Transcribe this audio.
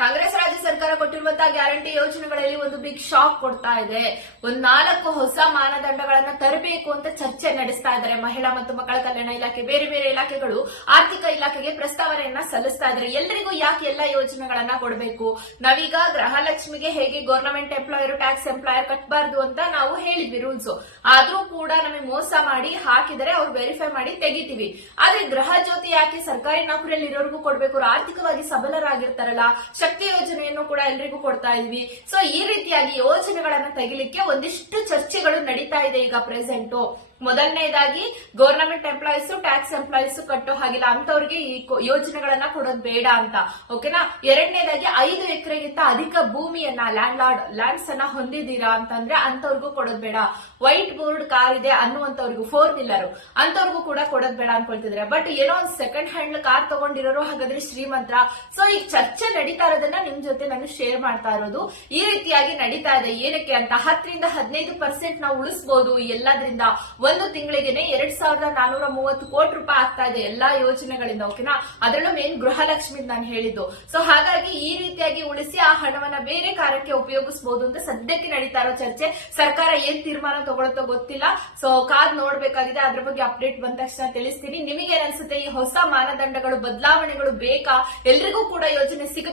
ಕಾಂಗ್ರೆಸ್ ರಾಜ್ಯ ಸರ್ಕಾರ ಕೊಟ್ಟಿರುವಂತಹ ಗ್ಯಾರಂಟಿ ಯೋಜನೆಗಳಲ್ಲಿ ಒಂದು ಬಿಗ್ ಶಾಕ್ ಕೊಡ್ತಾ ಇದೆ. ಒಂದ್ ನಾಲ್ಕು ಹೊಸ ಮಾನದಂಡಗಳನ್ನ ತರಬೇಕು ಅಂತ ಚರ್ಚೆ ನಡೆಸ್ತಾ ಇದ್ದಾರೆ. ಮಹಿಳಾ ಮತ್ತು ಮಕ್ಕಳ ಕಲ್ಯಾಣ ಇಲಾಖೆ, ಬೇರೆ ಬೇರೆ ಇಲಾಖೆಗಳು ಆರ್ಥಿಕ ಇಲಾಖೆಗೆ ಪ್ರಸ್ತಾವನೆಯನ್ನ ಸಲ್ಲಿಸ್ತಾ ಇದ್ದಾರೆ. ಎಲ್ಲರಿಗೂ ಯಾಕೆ ಎಲ್ಲಾ ಯೋಜನೆಗಳನ್ನ ಕೊಡಬೇಕು? ನಾವೀಗ ಗೃಹಲಕ್ಷ್ಮಿಗೆ ಹೇಗೆ ಗವರ್ನಮೆಂಟ್ ಎಂಪ್ಲಾಯರ್ ಟ್ಯಾಕ್ಸ್ ಎಂಪ್ಲಾಯರ್ ಕಟ್ಟಬಾರ್ದು ಹೇಳಿದ್ವಿ ರೂಲ್ಸ್. ಆದ್ರೂ ಕೂಡ ನಮಗೆ ಮೋಸ ಮಾಡಿ ಹಾಕಿದರೆ ಅವ್ರು ವೆರಿಫೈ ಮಾಡಿ ತೆಗಿತೀವಿ. ಆದ್ರೆ ಗೃಹ ಜ್ಯೋತಿ ಯಾಕೆ ಸರ್ಕಾರಿ ನೌಕರಿಯಲ್ಲಿ ಇರೋರಿಗೂ ಕೊಡ್ಬೇಕು ಆರ್ಥಿಕವಾಗಿ ಸಬಲರಾಗಿರ್ತಾರಲ್ಲ, ಶಕ್ತಿ ಯೋಜನೆಯನ್ನು ಕೂಡ ಎಲ್ರಿಗೂ ಕೊಡ್ತಾ ಇದ್ವಿ. ಸೊ ಈ ರೀತಿಯಾಗಿ ಯೋಜನೆಗಳನ್ನ ತೆಗಿಲಿಕ್ಕೆ ಒಂದಿಷ್ಟು ಚರ್ಚೆಗಳು ನಡೀತಾ ಇದೆ ಈಗ ಪ್ರೆಸೆಂಟ್ ಮೊದಲನೇದಾಗಿ ಗವರ್ನಮೆಂಟ್ ಎಂಪ್ಲಾಯೀಸ್ ಟ್ಯಾಕ್ಸ್ ಎಂಪ್ಲಾಯೀಸ್ ಕಟ್ಟೋ ಹಾಗಿಲ್ಲ. ಅಂತವ್ರಿಗೆ ಈ ಯೋಜನೆಗಳನ್ನ ಕೊಡೋದು ಬೇಡ ಅಂತ. ಓಕೆನಾ ಎರಡನೇದಾಗಿ ಐದು ಎಕರೆಗಿಂತ ಅಧಿಕ ಭೂಮಿಯನ್ನ ಲ್ಯಾಂಡ್ ಲಾರ್ಡ್ ಲ್ಯಾಂಡ್ಸ್ ಅನ್ನ ಹೊಂದಿದ್ದೀರಾ ಅಂತಂದ್ರೆ ಅಂತವ್ರಿಗೂ ಕೊಡೋದು ಬೇಡ. ವೈಟ್ ಬೋರ್ಡ್ ಕಾರ್ ಇದೆ ಅನ್ನುವಂತವ್ರಿಗೂ ಫೋರ್ ವೀಲರ್ ಅಂತವ್ರಿಗೂ ಕೂಡ ಕೊಡೋದ್ ಬೇಡ ಅನ್ಕೊಳ್ತಿದ್ರೆ. ಬಟ್ ಏನೋ ಒಂದು ಸೆಕೆಂಡ್ ಹ್ಯಾಂಡ್ ಕಾರ್ ತಗೊಂಡಿರೋರು ಹಾಗಾದ್ರೆ ಶ್ರೀಮಂತ್ರ. ಸೊ ಈ ಚರ್ಚೆ ನಡೀತಾ ಇರೋದನ್ನ ನಿಮ್ ಜೊತೆ ನಾನು ಶೇರ್ ಮಾಡ್ತಾ ಇರೋದು. ಈ ರೀತಿಯಾಗಿ ನಡೀತಾ ಇದೆ. ಏನಕ್ಕೆ ಅಂತ? ಹತ್ತರಿಂದ ಹದಿನೈದು ಪರ್ಸೆಂಟ್ ನಾವು ಉಳಿಸಬಹುದು ಎಲ್ಲದ್ರಿಂದ. ಒಂದು ತಿಂಗಳಿಗೆನೆ ಎರಡ್ ಸಾವಿರದ ನಾನೂರ ಮೂವತ್ತು ಕೋಟಿ ರೂಪಾಯಿ ಆಗ್ತಾ ಇದೆ ಎಲ್ಲಾ ಯೋಜನೆಗಳಿಂದ, ಓಕೆನಾ? ಅದರಲ್ಲೂ ಮೇನ್ ಗೃಹಲಕ್ಷ್ಮಿ ನಾನು ಹೇಳಿದ್ದು. ಸೊ ಹಾಗಾಗಿ ಈ ರೀತಿಯಾಗಿ ಉಳಿಸಿ ಆ ಹಣವನ್ನ ಬೇರೆ ಕಾರ್ಯಕ್ಕೆ ಉಪಯೋಗಿಸಬಹುದು ಅಂತ ಸದ್ಯಕ್ಕೆ ನಡೀತಾ ಇರೋ ಚರ್ಚೆ. ಸರ್ಕಾರ ಏನ್ ತೀರ್ಮಾನ ತಗೊಳತ್ತೋ ಗೊತ್ತಿಲ್ಲ. ಸೊ ಕಾದ್ ನೋಡ್ಬೇಕಾಗಿದೆ. ಅದ್ರ ಬಗ್ಗೆ ಅಪ್ಡೇಟ್ ಬಂದ ತಕ್ಷಣ ತಿಳಿಸ್ತೀನಿ. ನಿಮಗೆ ಅನ್ಸುತ್ತೆ? ಈ ಹೊಸ ಮಾನದಂಡಗಳು, ಬದಲಾವಣೆಗಳು ಬೇಕಾ? ಎಲ್ರಿಗೂ ಕೂಡ ಯೋಜನೆ ಸಿಗ